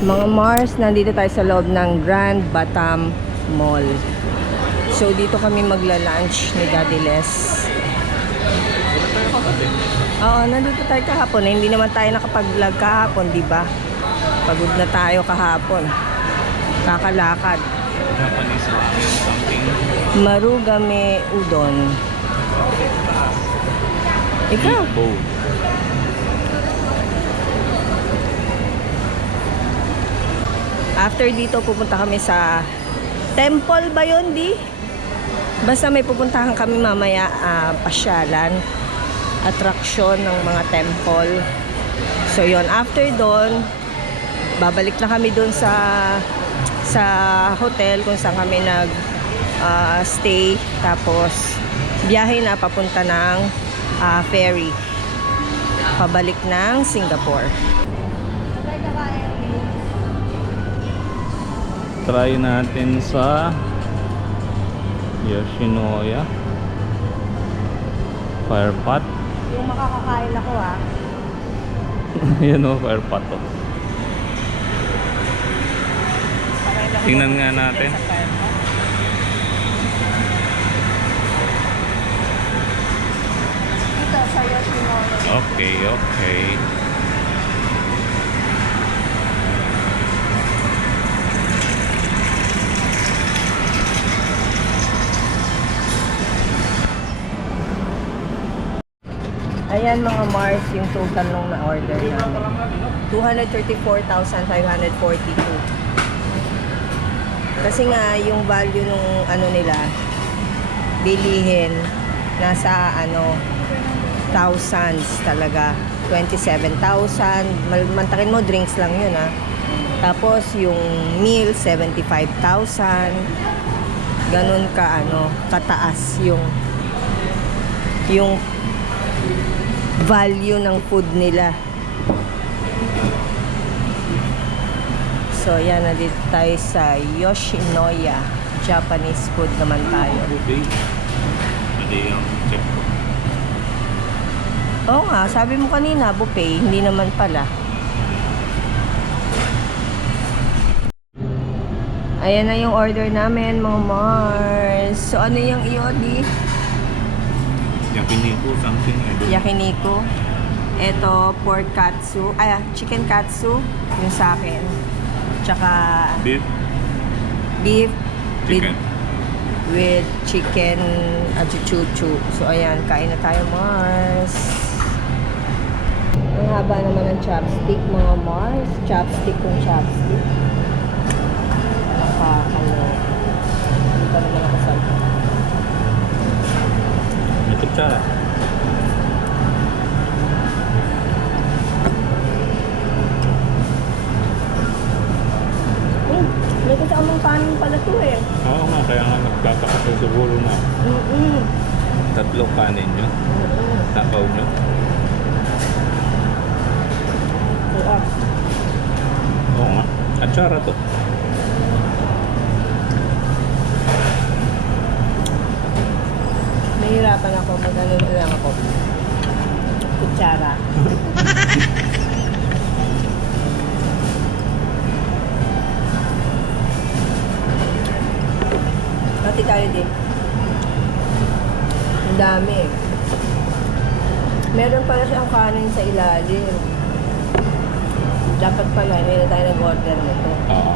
Mga Mars, nandito tayo sa loob ng Grand Batam Mall. So dito kami magla-lunch ni Daddy Les. Oo, nandito tayo kahapon. Hindi naman tayo nakapag-vlog kahapon, di ba? Pagod na tayo kahapon. Kakalakad. Japanese ramen something. Marugame udon. Ikaw? Oh. After dito, pupunta kami sa temple ba yun, di? Basta may pupuntahan kami mamaya, pasyalan, attraction ng mga temple. So yon, after doon, babalik na kami doon sa hotel kung saan kami stay. Tapos, biyahe na papunta ng ferry. Pabalik ng Singapore. Try natin sa Yoshinoya fire pot. Yung makakakain ako Yan o, fire pot o. Tingnan nga natin. Dito sa Yoshinoya. Okay, okay. Ayan mga Mars, yung total nung na-order namin. 234,542. Kasi nga, yung value nung nila, bilihin, nasa thousands talaga. 27,000. Mantakin mo, drinks lang yun Tapos, yung meal, 75,000. Ganun kataas yung value ng food nila. So, yan, nandito tayo sa Yoshinoya. Japanese food naman tayo. Buffet. Hindi yung check ko. Oo nga, sabi mo kanina, buffet. Hindi naman pala. Ayan na yung order namin, mga Mars. So, ano yung iodi? Yakiniku something. Yakiniku. Ito, pork katsu. Chicken katsu. Yung sa akin. Tsaka Beef. beef Chicken. with chicken achuchuchu. So, ayan. Kain na tayo, Mars. Ang haba naman ng chopstick, mga Mars. Chopstick kung chopstick. Hindi pa naman nakasal. May kutsara. May kasamang kanin pala to Oo nga, kaya nga nagkakasal siguro na. Tatlo kanin nyo. Takaw nyo. Oo nga. Atsara to. Nahihirapan ako, mag-ano na lang ako. Kutsara. Pati tayo din. Ang dami. Meron pala siyang kanin sa ilalim. Dapat pala, hindi na tayo nag-order nito. Oo.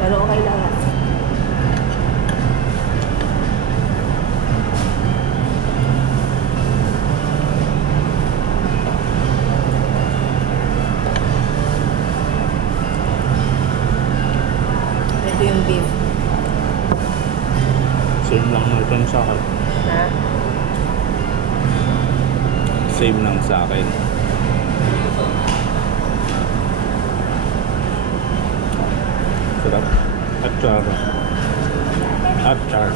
Pero okay lang Ito yung beef. Same lang natin sa akin. Ha? Same lang sa akin. Sarap. Atsara. Atsar.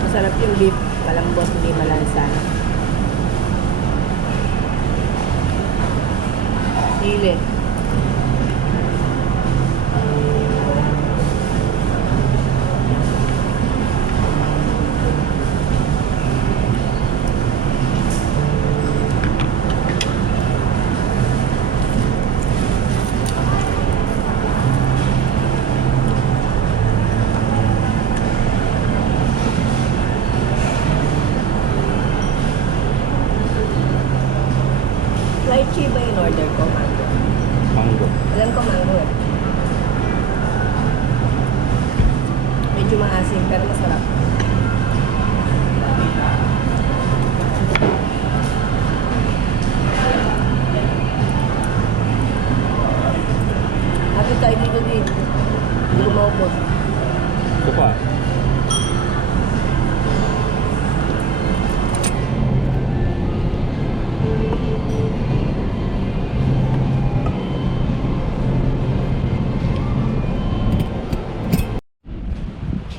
Masarap yung beef. Malambot, hindi malansa. Sili. in-order ko, mango. Mango. Alam ko mango eh. Medyo maasim pero masarap. Hapit tayo dito din. Hindi ko maupos. Ito pa.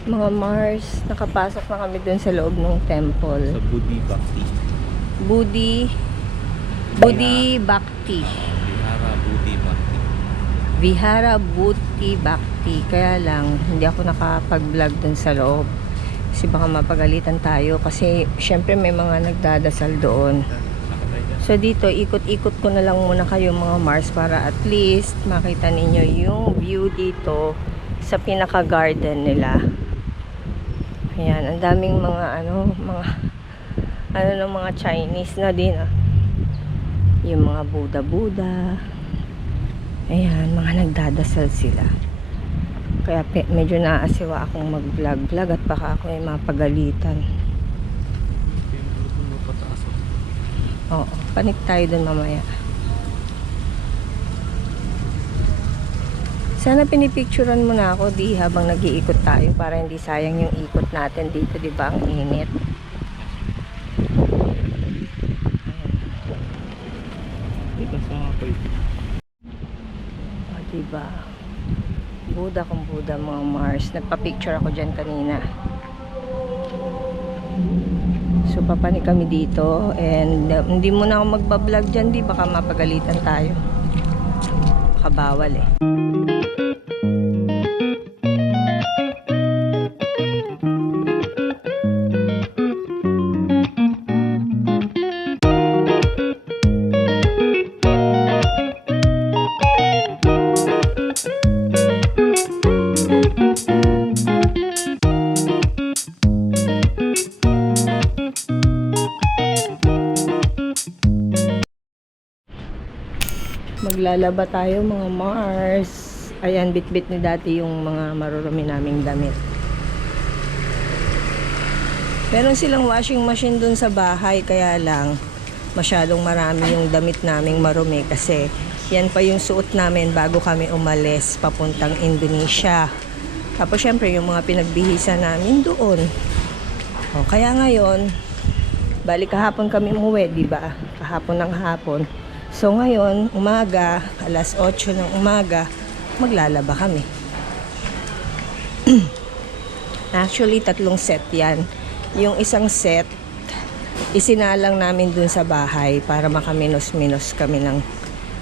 Mga Mars, nakapasok na kami dun sa loob ng temple. Sa Budi Bhakti. Budi Bhakti. Vihara Budi Bhakti. Vihara Budi Bhakti. Kaya lang, hindi ako nakapag-vlog dun sa loob. Kasi baka mapagalitan tayo. Kasi syempre may mga nagdadasal doon. So dito, ikot-ikot ko na lang muna kayo mga Mars para at least makita ninyo yung view dito sa pinaka-garden nila. Ayan, ang daming mga mga Chinese na din ah. Yung mga Buddha. Ayan, mga nagdadasal sila. Kaya medyo naaasiwa akong mag-vlog at baka ako ay mapagalitan. Oo, panik tayo dun mamaya. Sana pinipicturan mo na ako di habang nag-iikot tayo para hindi sayang yung ikot natin dito, di ba? Ang init. Dito sa mga kayo. O, diba? Buda kung Buda mga Mars. Nagpa-picture ako dyan kanina. So, papanik kami dito. And hindi mo na ako magbablog dyan, di? Baka mapagalitan tayo. Baka bawal eh. Maglalaba tayo mga Mars. Ayan, bit-bit ni dati yung mga marurumi naming damit. Meron silang washing machine dun sa bahay, kaya lang masyadong marami yung damit naming marumi kasi yan pa yung suot namin bago kami umalis papuntang Indonesia. Tapos syempre yung mga pinagbihisan namin doon. O, kaya ngayon, balik kahapon kami umuwi, di ba? Kahapon ng hapon. So ngayon, umaga, alas 8 ng umaga, maglalaba kami. Actually, 3 set yan. Yung isang set, isinalang namin dun sa bahay para makaminos-minos kami ng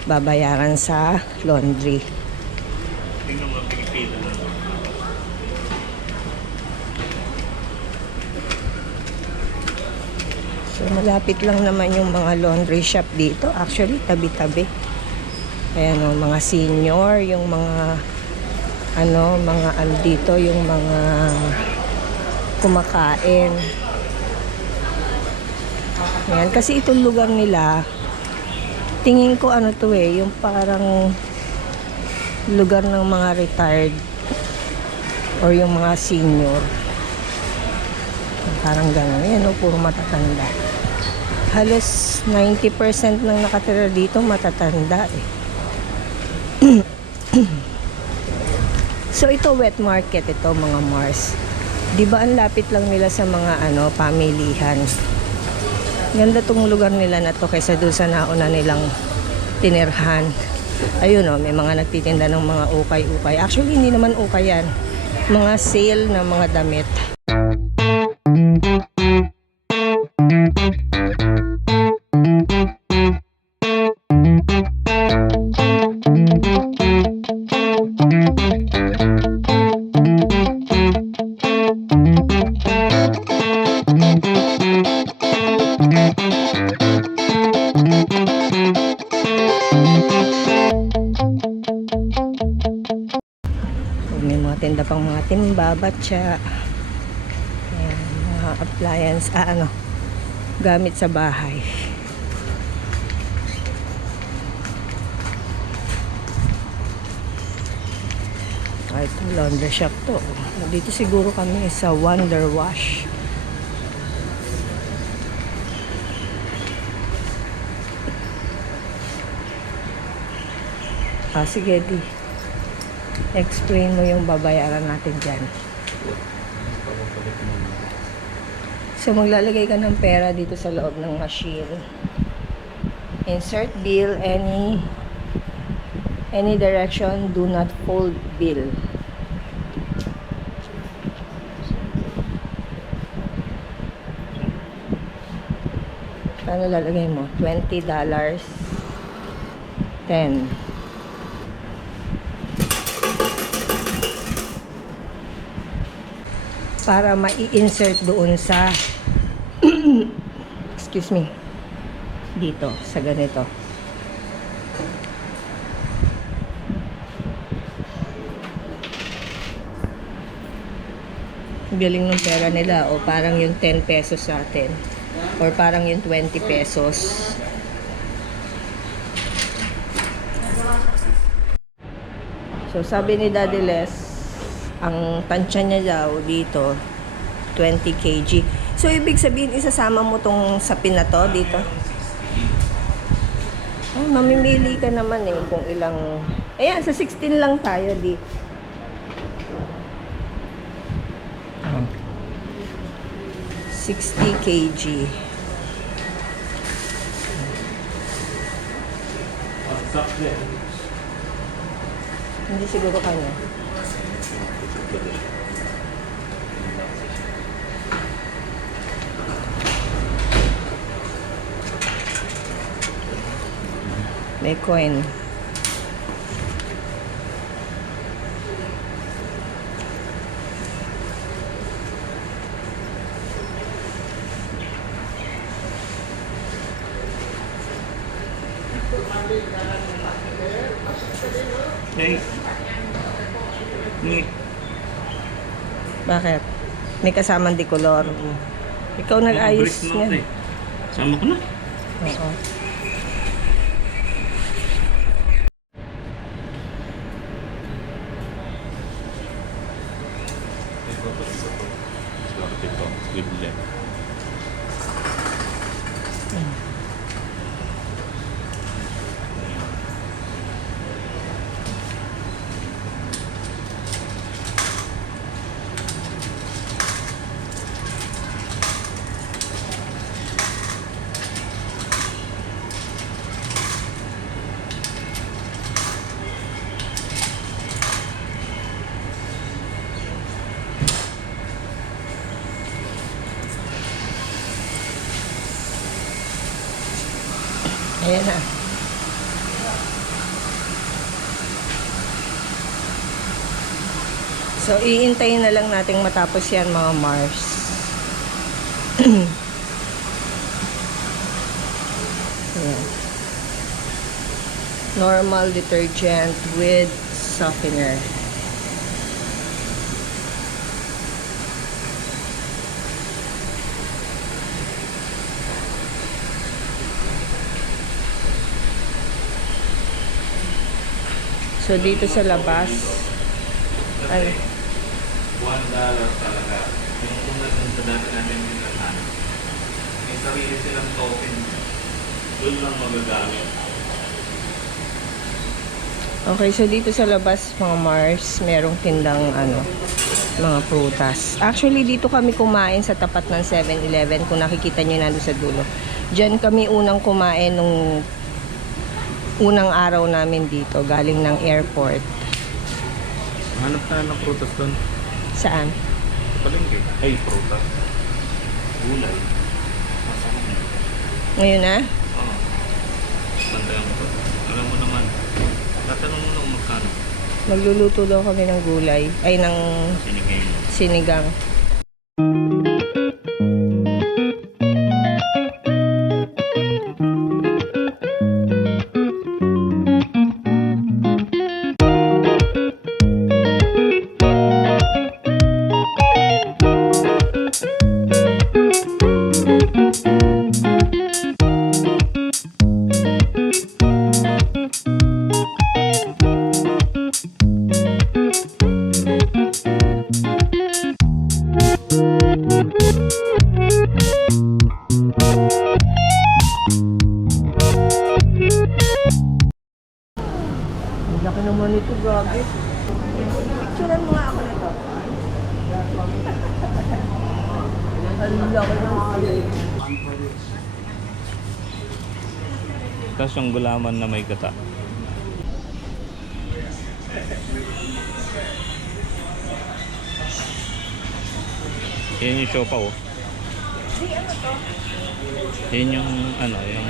babayaran sa laundry. So, malapit lang naman yung mga laundry shop dito. Actually, tabi-tabi. Ayan o, mga senior, yung mga dito, yung mga kumakain. Ayan, kasi itong lugar nila, tingin ko to yung parang lugar ng mga retired or yung mga senior. Parang gano'n. Yan o, puro matatanda. Halos 90% ng nakatira dito matatanda eh. So ito wet market ito mga Mars. 'Di ba ang lapit lang nila sa mga pamilihan. Ganda tong lugar nila na to kaysa doon sa nauna nilang tinirhan. Ayun o, may mga nagtitinda ng mga ukay-ukay. Actually hindi naman ukay yan. Mga sale ng mga damit. May mga tinda pang mga timba, batsa. Ayan, mga appliance, gamit sa bahay. Ay, ito, laundry shop to. Dito siguro kami sa Wonder Wash. Sige, di. Explain mo yung babayaran natin dyan. So, maglalagay ka ng pera dito sa loob ng machine. Insert bill, any direction, do not fold bill. Ano lalagay mo? $20. 10. Para ma-insert doon sa excuse me, dito sa ganito. Galing ng pera nila, o parang yung 10 pesos sa atin, or parang yung 20 pesos. So sabi ni Daddy Les, ang tansya niya daw dito 20 kg. So ibig sabihin isasama mo tong sapin na to dito. Oh, mamimili ka naman kung ilang. Ayan, sa 16 lang tayo dito. 60 kg. Hindi siguro kanya. May coin. Hey. Bakit? May kasamang decolor. Ikaw nag-ayos niyan. Sama ko na. Oo. Ayan na. So, iintayin na lang natin matapos yan, mga Mars. Ayan. Normal detergent with softener. So, dito sa labas, ano? $1 talaga. Yung una dun sa dati natin pinatan, may sarili silang token. Doon lang magagamit. Okay, so dito sa labas, mga Mars, merong tindang mga prutas. Actually, dito kami kumain sa tapat ng 7-Eleven. Kung nakikita nyo nandun sa dulo. Diyan kami unang kumain nung unang araw namin dito, galing ng airport. Hanap tayo ng prutas doon. Saan? Palengke. Ay, prutas. Gulay. Masama mo. Ngayon na? Oo. Bantayan ko to. Alam mo naman. Tatanong mo na kung magkano. Magluluto daw kami ng gulay. Ay, ng Sinigay mo. sinigang. Grabe. Picturean mo nga ako nito. Ang laki ng kulay. Tapos yung gulaman na may gata. Yan yung siopaw. Di, ano to? Yan yung ano, yung